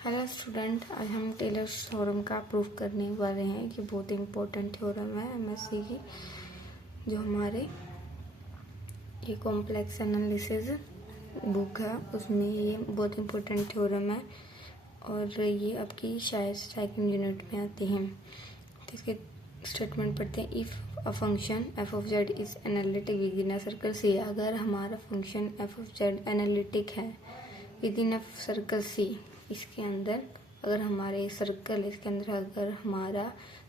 Hello student, आज हम tailors theorem का प्रूफ करने वाले हैं कि बहुत इम्पोर्टेंट थ्योरम है एमएससी की, जो हमारे ये कॉम्प्लेक्स एनालिसिस बुक है उसमें ये बहुत इम्पोर्टेंट थ्योरम है और ये आपकी शायद सेकंड यूनिट में आती हैं। तो इसके स्टेटमेंट पढ़ते हैं। If a function F of Z is analytic within a circle C, अगर हमारा function F of Z analytic है within a circle C, इसके अंदर अगर हमारे सर्कल इसके अंदर अगर हमारा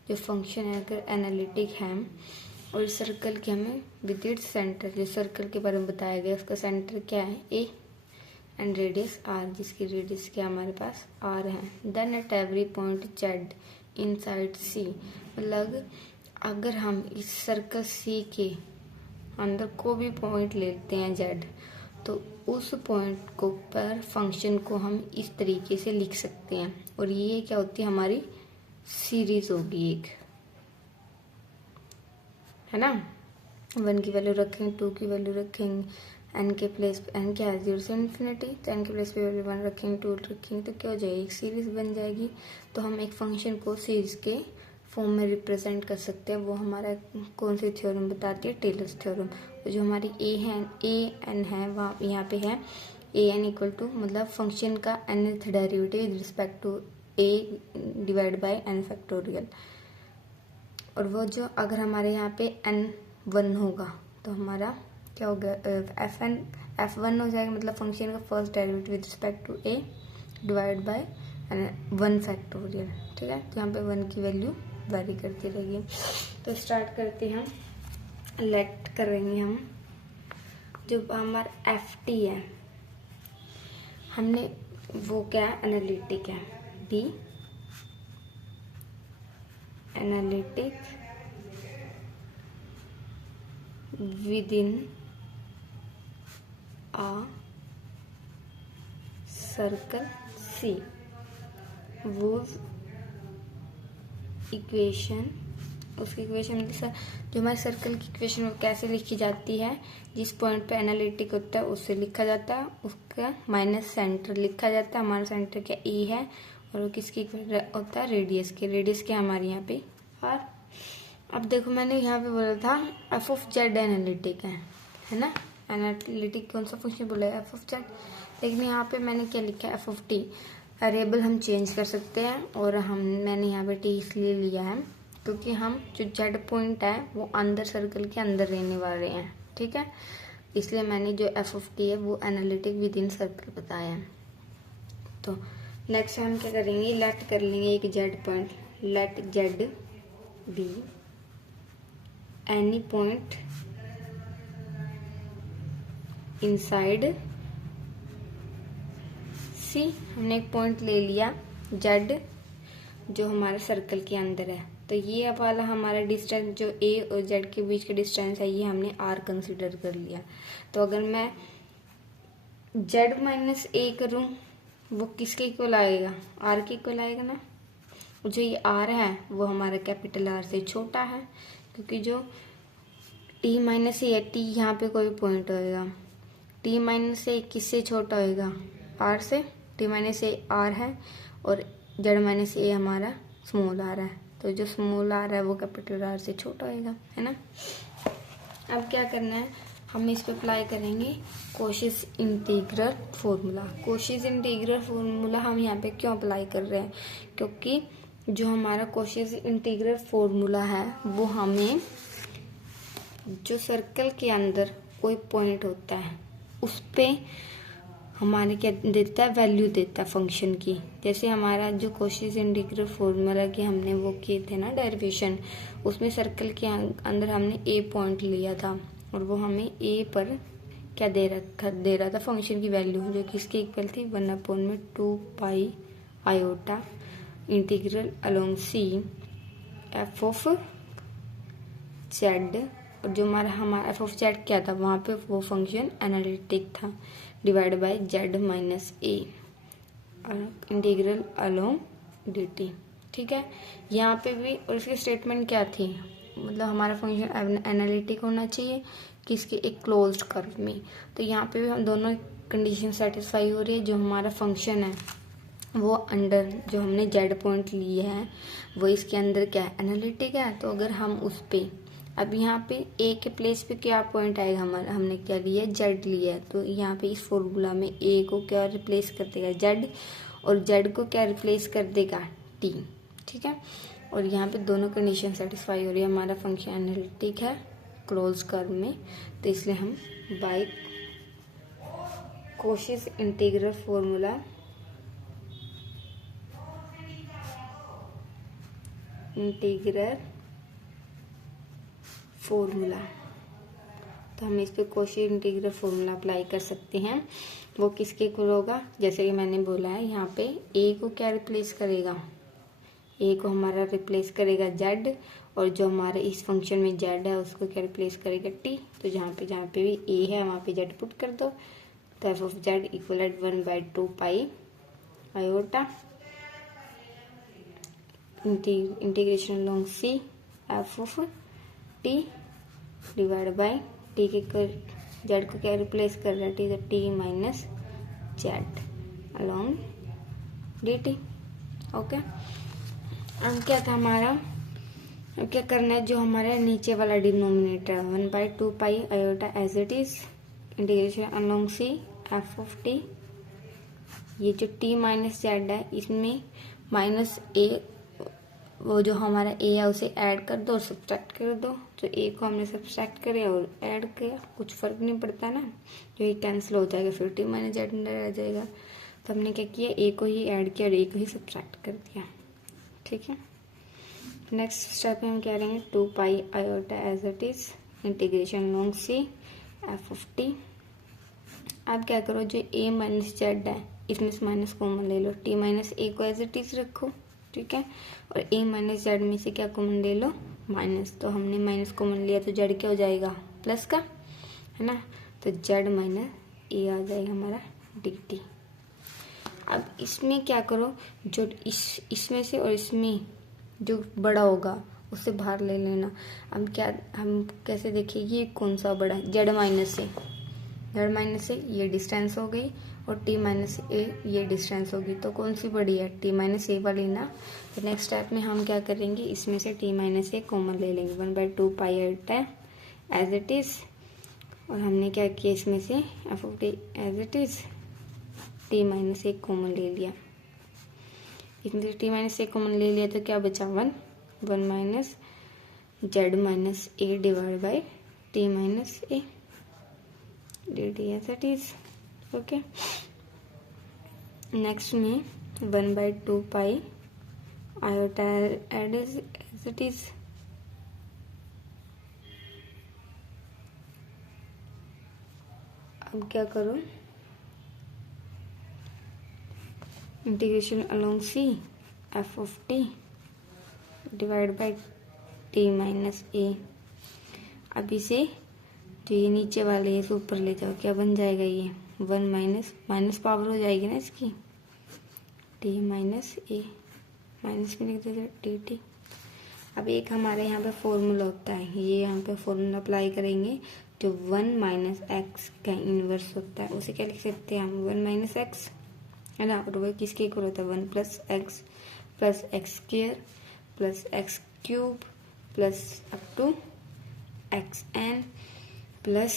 जो फंक्शन है अगर एनालिटिक है और इस सर्कल के हमें विद इट्स सेंटर, जो सर्कल के बारे में बताया गया उसका सेंटर क्या है ए एंड रेडियस आर, जिसकी रेडियस क्या हमारे पास आर है। Then at every point Z inside C, मतलब अगर हम इस सर्कल सी के अंदर को भी पॉइंट लेते हैं जेड, तो उस पॉइंट को पर फंक्शन को हम इस तरीके से लिख सकते हैं और ये क्या होती है हमारी सीरीज होगी एक, है ना। 1 की वैल्यू रखेंगे, 2 की वैल्यू रखेंगे, एन के प्लेस एन क्या है 0 से इन्फिनिटी, तो एन के प्लेस पे वैल्यू 1 रखेंगे, 2 रखेंगे, तो क्या हो जाएगी एक सीरीज बन जाएगी। तो हम एक फंक्शन को सीरीज के फॉर्म में रिप्रेजेंट कर सकते हैं। वो हमारा कौन सी थ्योरम बताती है, टेलर्स थ्योरम। जो हमारी ए है ए एन है वहाँ यहाँ पे है ए एन इक्वल टू, मतलब फंक्शन का nth derivative with respect to A divide by N factorial. और वो जो अगर हमारे यहाँ पे n1 होगा तो हमारा क्या होगा f1 हो जाएगा, मतलब फंक्शन का first derivative with respect to a divide by 1 factorial. ठीक है, तो यहाँ पे 1 की वैल्यू वेरी करती रहेगी। तो स्टार्ट करते हैं, लेट करेंगे हम जो हमारा ft है, हमने वो क्या एनालिटिक है, be analytic within a circle C, वो इक्वेशन, उसकी इक्वेशन जो हमारे सर्कल की इक्वेशन वो कैसे लिखी जाती है, जिस पॉइंट पे एनालिटिक होता है उससे लिखा जाता है, उसका माइनस सेंटर लिखा जाता है। हमारा सेंटर क्या ए है और वो किसकी होता है रेडियस के, रेडियस क्या हमारे यहाँ पे आर। अब देखो मैंने यहाँ पे बोला था एफ ऑफ जेड एनालिटिक है ना। एनालिटिक कौन सा फंक्शन बोला है, एफ ऑफ जेड, लेकिन यहाँ पे मैंने क्या लिखा है एफ ऑफ टी। वेरिएबल हम चेंज कर सकते हैं और मैंने यहाँ पे टी इसलिए लिया है क्योंकि हम जो जेड पॉइंट है वो अंदर सर्कल के अंदर रहने वाले हैं। ठीक है, इसलिए मैंने जो एफ ऑफ टी है वो एनालिटिक विद इन सर्कल बताया है। तो नेक्स्ट हम क्या करेंगे, लेट कर लेंगे एक Z point, let Z be any point inside C. हमने एक पॉइंट ले लिया जेड जो हमारे सर्कल के अंदर है, तो ये अब वाला हमारा डिस्टेंस जो ए और जेड के बीच का डिस्टेंस है ये हमने आर कंसीडर कर लिया। तो अगर मैं जेड माइनस ए करूँ वो किसके इक्वल आएगा, आर के इक्वल आएगा ना। जो ये आर है वो हमारा कैपिटल आर से छोटा है, क्योंकि जो टी माइनस ए है, टी यहाँ पे कोई पॉइंट होएगा, टी माइनस ए किससे छोटा होएगा, आर से। टी माइनस ए आर है और जेड माइनस ए हमारा स्मॉल आर है, तो जो स्मॉल आर है वो कैपिटल आर से छोटा होएगा, है ना। अब क्या करना है, हम इस पे अप्लाई करेंगे कोशिश इंटीग्रल फॉर्मूला। कोशिश इंटीग्रल फॉर्मूला हम यहाँ पे क्यों अप्लाई कर रहे हैं, क्योंकि जो हमारा कोशिश इंटीग्रल फॉर्मूला है वो हमें जो सर्कल के अंदर कोई पॉइंट होता है उस पे हमारे क्या देता है, वैल्यू देता है फंक्शन की। जैसे हमारा जो कोशिश इंटीग्रल फॉर्मूला के हमने वो किए थे ना डेरिवेशन, उसमें सर्कल के अंदर हमने ए पॉइंट लिया था और वो हमें ए पर क्या दे रहा था फंक्शन की वैल्यू, जो किसके इक्वल थी 1/2 pi iota integral along C F of Z. और जो हमारा एफ ऑफ जेड क्या था वहाँ पे वो फंक्शन एनालिटिक था, divide by Z minus A integral along D T. ठीक है, यहाँ पे भी और इसकी स्टेटमेंट क्या थी, मतलब हमारा फंक्शन एनालिटिक होना चाहिए किसके, एक क्लोज्ड कर्व में। तो यहाँ पे भी हम दोनों कंडीशन सेटिस्फाई हो रही है। जो हमारा फंक्शन है वो अंडर जो हमने जेड पॉइंट लिए हैं वो इसके अंदर क्या है, एनालिटिक है। तो अगर हम उस पे अब यहाँ पे ए के प्लेस पे क्या पॉइंट आएगा, हमारा हमने क्या लिया, जेड लिया है। तो यहाँ पे इस फॉर्मूला में ए को क्या रिप्लेस कर देगा, जेड, और जेड को क्या रिप्लेस कर देगा, टी। ठीक है, और यहाँ पे दोनों कंडीशन सेटिस्फाई हो रही है, हमारा फंक्शन एनालिटिक है क्लोज कर्व में। तो इसलिए हम बाय कोशिश इंटीग्रल फॉर्मूला तो हम इस पे कोशी इंटीग्रल फॉर्मूला अप्लाई कर सकते हैं। वो किसके इक्वल होगा, जैसे कि मैंने बोला है यहाँ पे ए को क्या रिप्लेस करेगा, ए को हमारा रिप्लेस करेगा जेड, और जो हमारे इस फंक्शन में जेड है उसको क्या रिप्लेस करेगा, टी। तो जहाँ पे भी ए है वहाँ पे जेड पुट कर दो। तो F of Z equal at 1/2 pi iota integration long C F of T divide by T के जेड को क्या रिप्लेस कर रहा है, टी, तो T minus Z along D T. Okay, अब क्या था हमारा, अब क्या करना है, जो हमारा नीचे वाला डिनोमिनेटर है 1/2 pi iota as it is integration along C F of T. ये जो टी माइनस जेड है इसमें माइनस ए, वो जो हमारा ए है उसे ऐड कर दो और सब्ट्रैक्ट कर दो। तो ए को हमने सब्ट्रैक्ट करे और ऐड किया, कुछ फर्क नहीं पड़ता ना, जो ये कैंसिल हो जाएगा, फिर टी माइनस जेड अंदर आ जाएगा। तो हमने क्या किया, ए को ही ऐड किया और ए को ही सब्ट्रैक्ट कर दिया। ठीक है, नेक्स्ट स्टेप में हम क्या करेंगे, 2 pi iota as it is integration long C F of T. अब क्या करो, जो ए माइनस जेड है इसमें से माइनस कॉमन ले लो, टी माइनस ए को एज इट इज रखो। ठीक है, और ए माइनस जेड में से क्या कॉमन ले लो, माइनस। तो हमने माइनस कॉमन लिया तो जेड क्या हो जाएगा, प्लस का, है ना। तो जेड माइनस ए आ जाएगा हमारा डी टी। अब इसमें क्या करो, जो इसमें से और इसमें जो बड़ा होगा उससे बाहर ले लेना। हम कैसे देखिए, ये कौन सा बड़ा है, जेड माइनस से ये डिस्टेंस हो गई, और टी माइनस ए ये डिस्टेंस होगी। तो कौन सी बड़ी है, टी माइनस ए वाली ना। तो नेक्स्ट स्टेप में हम क्या करेंगे, इसमें से टी माइनस ए कॉमन ले लेंगे, 1/2 pi iota as it is, और हमने क्या किया, इसमें से F of T as it is T minus A common ले लिया। इसमें से टी माइनस ए कॉमन ले लिया तो क्या बचा, 1 minus Z minus A divide by T minus A D T as it is. Okay, next में 1/2 pi iota add as it is, अब क्या करो, integration along C F of T divide by T minus A. अब इसे जो ये नीचे वाले इसे ऊपर ले जाओ, क्या बन जाएगा, ये 1 माइनस पावर हो जाएगी ना इसकी, टी माइनस ए, माइनस में लिख देते टी टी। अब एक हमारे यहाँ पे फॉर्मूला होता है, ये यहाँ पे फॉर्मूला अप्लाई करेंगे, जो 1 माइनस एक्स का इन्वर्स होता है, उसे क्या लिख सकते हैं हम, 1 माइनस एक्स, है ना। और वो किसके इक्वल होता है, 1 plus X square plus X cube plus up to X N plus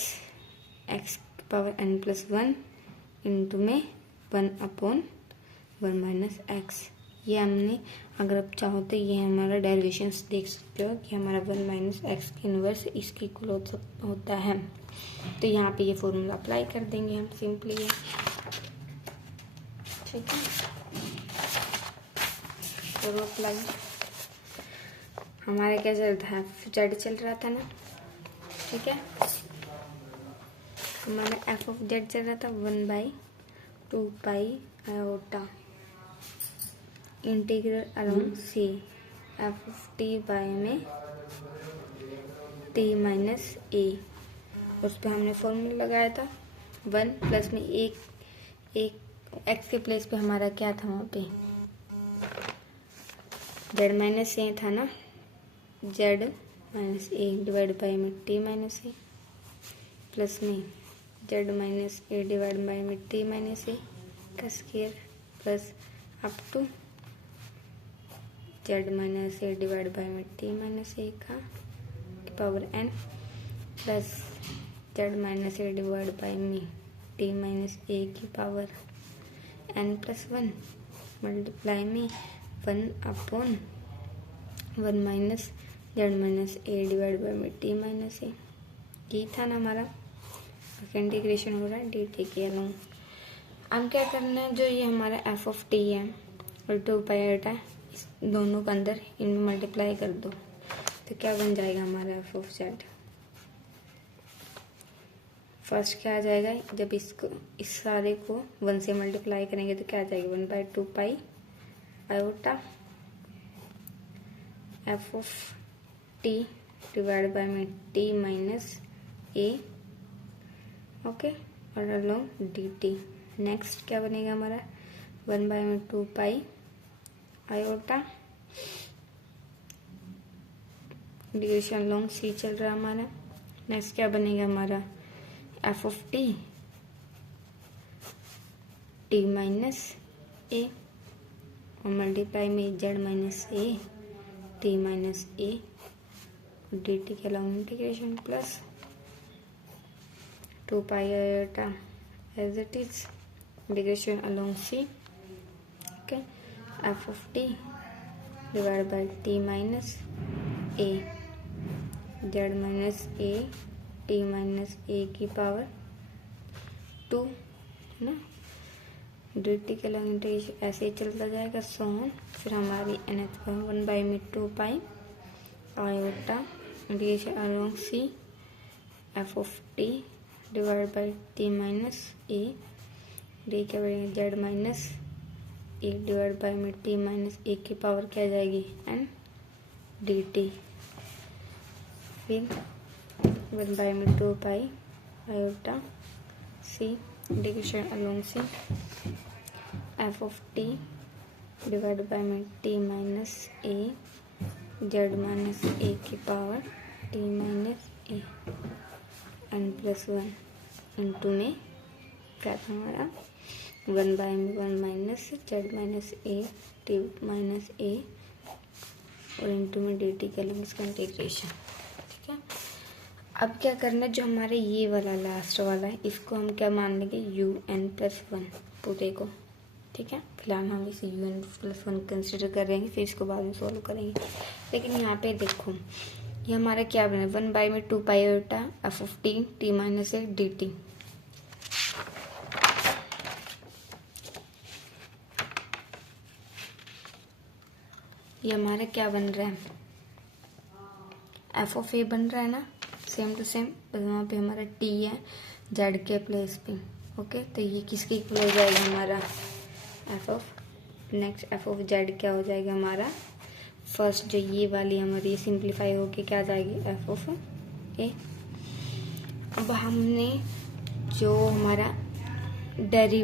X power N plus 1 into में 1/1 माइनस एक्स। ये हमने, अगर आप चाहो तो ये हमारा डेरिवेशंस देख सकते हो कि हमारा 1 माइनस एक्स की इन्वर्स इसके इक्वल होता है। तो यहाँ पे ये फॉर्मूला अप्लाई कर देंगे हम सिंपली है। ठीक है, तो अप्लाई हमारा क्या चल रहा है, जेड चल रहा था ना। ठीक है, हमारा एफ ऑफ जेड चल रहा था 1/2 pi iota integral along C F of T by में टी माइनस ए। उस पर हमने फॉर्मूला लगाया था 1 प्लस में एक एक्स के प्लेस पे हमारा क्या था, वहाँ पे जेड माइनस ए था ना, Z minus A divide by में टी माइनस ए प्लस में Z minus A divide by में टी माइनस ए का square plus up to Z minus A divide by में टी माइनस ए का power n plus Z minus A divide by में T minus A की power n plus 1 multiply में 1/1 minus Z minus A divide by में T minus A. ये था ना हमारा इंटीग्रेशन हो रहा है डी टी के अलोंग। अब क्या करना है, जो ये हमारा एफ ऑफ टी है और 2π है, इस दोनों के अंदर इनमें मल्टीप्लाई कर दो तो क्या बन जाएगा हमारा एफ ऑफ जेड। फर्स्ट क्या आ जाएगा, जब इसको इस सारे को 1 से मल्टीप्लाई करेंगे तो क्या आ जाएगा 1/2π iota F of T divide by में टी माइनस ए, ओके, और अलोंग डी टी। नेक्स्ट क्या बनेगा हमारा 1/2π आयोटा इंटीग्रेशन अलोंग सी चल रहा है हमारा। नेक्स्ट क्या बनेगा हमारा F of T T minus A और मल्टीप्लाई में Z minus A T minus A D T के along integration plus 2π iota as it is integration along C, okay, F of T divide by T minus A Z minus A T minus A की power 2 है ना, D T के along integration ऐसे ही चलता जाएगा so on. फिर हमारी nth 1/2π iota integration along C F of T divide by T minus A D क्या बढ़ेगा Z minus A divide by में टी माइनस ए की पावर क्या आ जाएगी एन डी टी। फिर 1/2π iota C integration along C F of T divide by में T minus A Z minus A की power T minus A N plus 1 into में क्या था हमारा 1/1 minus Z minus A T minus A और into में D T के along इसका इंटीग्रेशन। ठीक है, अब क्या करना है, जो हमारे ये वाला लास्ट वाला है इसको हम क्या मान लेंगे un+1 पूरे को। ठीक है, फिलहाल हम इसे un+1 कंसिडर करेंगे, फिर इसको बाद में सॉल्व करेंगे। लेकिन यहाँ पे देखो ये हमारा क्या बना 1/2π iota F of T T minus A D T. ये हमारा क्या बन रहा है एफ ऑफ ए बन रहा है ना, सेम टू सेम, वहाँ पे हमारा टी है जेड के प्लेस पे। ओके, तो ये किसके इक्वल हो जाएगा हमारा F of, next F of Z क्या हो जाएगा हमारा, फर्स्ट जो ये वाली हमारी सिंप्लीफाई होके क्या आ जाएगी एफ ऑफ ए। अब हमने जो हमारा डेरिवेटिव